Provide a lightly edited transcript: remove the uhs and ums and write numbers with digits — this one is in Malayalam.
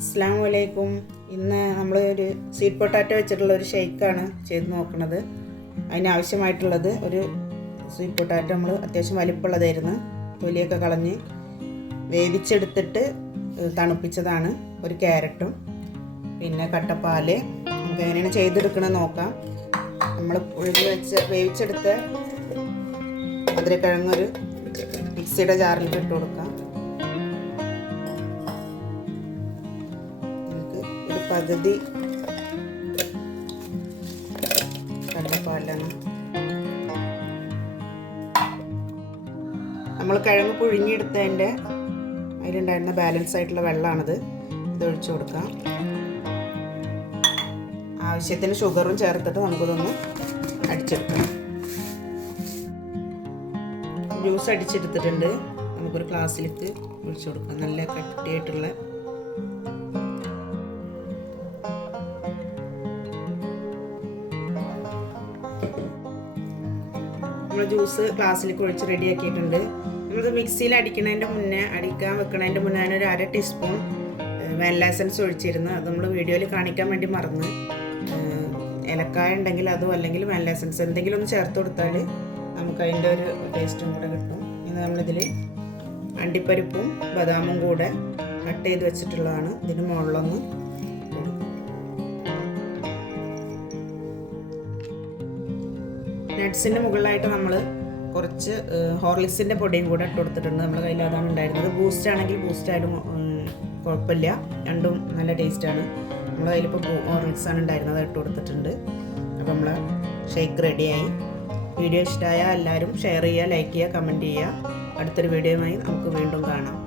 അസ്സലാമു അലൈക്കും. ഇന്ന് നമ്മൾ ഒരു സ്വീറ്റ് പൊട്ടാറ്റോ വെച്ചിട്ടുള്ള ഒരു ഷേക്കാണ് ചെയ്ത് നോക്കുന്നത്. അതിനാവശ്യമായിട്ടുള്ളത് ഒരു സ്വീറ്റ് പൊട്ടാറ്റോ നമ്മൾ അത്യാവശ്യം വലിപ്പമുള്ളതായിരുന്നു, തൊലിയൊക്കെ കളഞ്ഞ് വേവിച്ചെടുത്തിട്ട് തണുപ്പിച്ചതാണ്. ഒരു ക്യാരറ്റും പിന്നെ കട്ടപ്പാല്. നമുക്ക് എങ്ങനെയാണ് ചെയ്തെടുക്കണമെന്ന് നോക്കാം. നമ്മൾ വേവിച്ചെടുത്ത മധുരക്കിഴങ്ങൊരു മിക്സിയുടെ ജാറിൽ ഇട്ട് കൊടുക്കാം. പകുതി കടലപ്പാലാണ്. നമ്മൾ കിഴങ്ങ് പുഴുങ്ങിയെടുത്തതിൻ്റെ അതിലുണ്ടായിരുന്ന ബാലൻസ് ആയിട്ടുള്ള വെള്ളമാണിത്. ഇതൊഴിച്ചു കൊടുക്കാം. ആവശ്യത്തിന് ഷുഗറും ചേർത്തിട്ട് നമുക്കിതൊന്ന് അടിച്ചെടുക്കാം. ജ്യൂസ് അടിച്ചെടുത്തിട്ടുണ്ട്. നമുക്കൊരു ഗ്ലാസ്സിലേക്ക് ഒഴിച്ചു കൊടുക്കാം. നല്ല കട്ടിയായിട്ടുള്ള നമ്മൾ ജ്യൂസ് ഗ്ലാസ്സിലേക്ക് ഒഴിച്ച് റെഡിയാക്കിയിട്ടുണ്ട്. നമുക്ക് മിക്സിയിൽ അടിക്കാൻ വെക്കണതിൻ്റെ മുന്നേ ഒരു 1/2 ടീസ്പൂൺ വാനില എസൻസ് ഒഴിച്ചിരുന്നു. അത് നമ്മൾ വീഡിയോയിൽ കാണിക്കാൻ വേണ്ടി മറന്ന്. ഏലക്കായ ഉണ്ടെങ്കിൽ അതോ അല്ലെങ്കിൽ വാനില എസൻസ് എന്തെങ്കിലും ഒന്ന് ചേർത്ത് കൊടുത്താൽ നമുക്ക് അതിൻ്റെ ഒരു ടേസ്റ്റും കൂടെ കിട്ടും. ഇനി നമ്മളിതിൽ അണ്ടിപ്പരിപ്പും ബദാമും കൂടെ കട്ട് ചെയ്ത് വെച്ചിട്ടുള്ളതാണ്. ഇതിന് മുകളിലൊന്ന് നട്ട്സിൻ്റെ മുകളിലായിട്ട് നമ്മൾ കുറച്ച് ഹോർലിക്സിൻ്റെ പൊടിയും കൂടെ ഇട്ട് കൊടുത്തിട്ടുണ്ട്. നമ്മുടെ കയ്യിൽ അതാണ് ഉണ്ടായിരുന്നത്. ബൂസ്റ്റ് ആണെങ്കിൽ ബൂസ്റ്റ് ആയിട്ടും കുഴപ്പമില്ല, രണ്ടും നല്ല ടേസ്റ്റാണ്. നമ്മുടെ കയ്യിലിപ്പോൾ ഹോർലിക്സ് ആണ് ഉണ്ടായിരുന്നത്, അത് ഇട്ട് കൊടുത്തിട്ടുണ്ട്. അപ്പോൾ നമ്മൾ ഷേക്ക് റെഡിയായി. വീഡിയോ ഇഷ്ടമായാൽ എല്ലാവരും ഷെയർ ചെയ്യുക, ലൈക്ക് ചെയ്യുക, കമൻറ്റ് ചെയ്യുക. അടുത്തൊരു വീഡിയോയുമായി നമുക്ക് വീണ്ടും കാണാം.